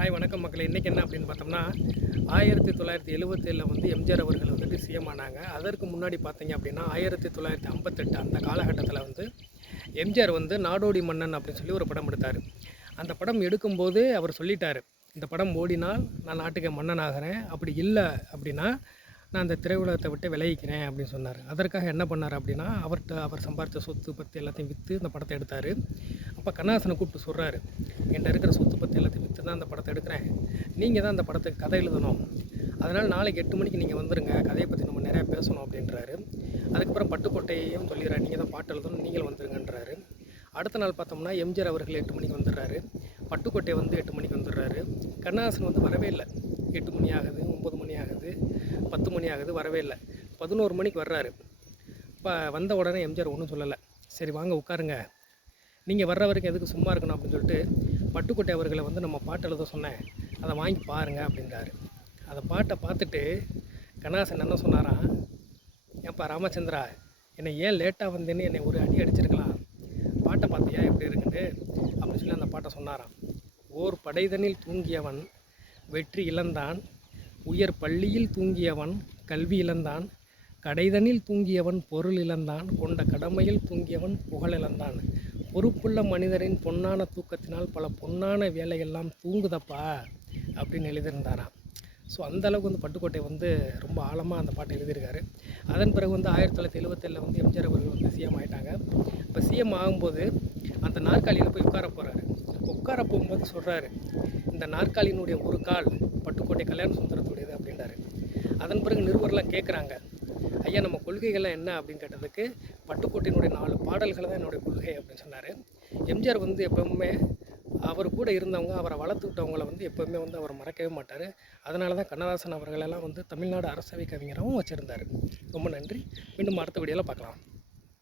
Hi வணக்கம் மக்களே. இன்றைக்கி என்ன அப்படின்னு பார்த்தோம்னா 1977 வந்து எம்ஜிஆர் அவர்கள் வந்துட்டு சிஎம் ஆனாங்க. அதற்கு முன்னாடி பார்த்தீங்க அப்படின்னா 1958 அந்த காலகட்டத்தில் வந்து எம்ஜிஆர் வந்து நாடோடி மன்னன் அப்படின்னு சொல்லி ஒரு படம் எடுத்தார். அந்த படம் எடுக்கும்போது அவர் சொல்லிட்டார், இந்த படம் ஓடினால் நான் நாட்டுக்கு மன்னன் ஆகிறேன், அப்படி இல்லை அப்படின்னா நான் அந்த திரையுலகத்தை விட்டு விலகிக்கிறேன் அப்படின்னு சொன்னார். அதற்காக என்ன பண்ணார் அப்படின்னா அவர் சம்பாரித்த சொத்து பற்றி எல்லாத்தையும் விற்று இந்த படத்தை எடுத்தார். அப்போ கண்ணாசனை கூப்பிட்டு சொல்கிறாரு, என்கிட்ட இருக்கிற சொத்து பற்றி எல்லாத்தையும் விற்று தான் அந்த படத்தை எடுக்கிறேன், நீங்கள் தான் அந்த படத்துக்கு கதை எழுதணும், அதனால் நாளைக்கு 8 மணிக்கு நீங்கள் வந்துடுங்க, கதையை பற்றி நம்ம நிறையா பேசணும் அப்படின்றாரு. அதுக்கப்புறம் பட்டுக்கோட்டையும் சொல்லிடுறாரு, நீங்கள் தான் பாட்டு எழுதணும், நீங்கள் வந்துடுங்கன்றாரு. அடுத்த நாள் பார்த்தோம்னா எம்ஜிஆர் அவர்கள் 8 மணிக்கு வந்துடுறாரு, பட்டுக்கோட்டை வந்து 8 மணிக்கு வந்துடுறாரு. கண்ணாசன் வந்து வரவே இல்லை. 8 மணி ஆகுது, 9 மணி ஆகுது, 10 மணி ஆகுது, வரவே இல்லை. 11 மணிக்கு வர்றாரு. இப்போ வந்த உடனே எம்ஜிஆர் ஒன்றும் சொல்லலை, சரி வாங்க உட்காருங்க, நீங்கள் வர்ற வரைக்கும் எதுக்கு சும்மா இருக்கணும் அப்படின்னு சொல்லிட்டு பட்டுக்கோட்டை அவர்களை வந்து நம்ம பாட்டு எழுத சொன்னேன், அதை வாங்கி பாருங்கள் அப்படின்றாரு. அதை பாட்டை பார்த்துட்டு கண்ணாசன் என்ன சொன்னாராம், ஏன்ப்பா ராமச்சந்திரா, என்னை ஏன் லேட்டாக வந்தேன்னு என்னை ஒரு அடி அடிச்சிருக்கலாம், பாட்டை பார்த்தியா எப்படி இருக்குன்னு அப்படின்னு சொல்லி அந்த பாட்டை சொன்னாராம். ஓர் படைதனில் தூங்கியவன் வெற்றி இழந்தான், உயர் பள்ளியில் தூங்கியவன் கல்வி இழந்தான், கடைதனில் தூங்கியவன் பொருள் இழந்தான், கொண்ட கடமையில் தூங்கியவன் புகழ் இழந்தான், பொறுப்புள்ள மனிதரின் பொன்னான தூக்கத்தினால் பல பொன்னான வேலையெல்லாம் தூங்குதப்பா அப்படின்னு எழுதியிருந்தாராம். ஸோ அந்தளவுக்கு வந்து பட்டுக்கோட்டை வந்து ரொம்ப ஆழமாக அந்த பாட்டை எழுதியிருக்காரு. அதன் பிறகு வந்து 1977 வந்து எம்ஜிஆர் அவர்கள் வந்து சிஎம் ஆகிட்டாங்க. இப்போ சிஎம் ஆகும்போது அந்த நாற்காலியில் போய் உட்கார போகிறாரு. உட்கார போகும்போது சொல்கிறாரு, இந்த நாற்காலியினுடைய ஒரு கால் பட்டுக்கோட்டை கல்யாண சுந்தரத்துடையது அப்படின்றாரு. அதன் பிறகு நிருபர்லாம் கேட்குறாங்க, ஐயா நம்ம கொள்கைகள்லாம் என்ன அப்படின்னு கேட்டதுக்கு, பட்டுக்கோட்டையினுடைய 4 பாடல்கள் தான் என்னுடைய கொள்கை அப்படின்னு சொன்னார். எம்ஜிஆர் வந்து எப்பவுமே அவர் கூட இருந்தவங்க, அவரை வளர்த்து விட்டவங்களை வந்து எப்போவுமே வந்து அவர் மறக்கவே மாட்டார். அதனால தான் கண்ணதாசன் அவர்களெல்லாம் வந்து தமிழ்நாடு அரசவை கவிஞராகவும் வச்சுருந்தார். ரொம்ப நன்றி. மீண்டும் அடுத்த வீடியோவில் பார்க்கலாம்.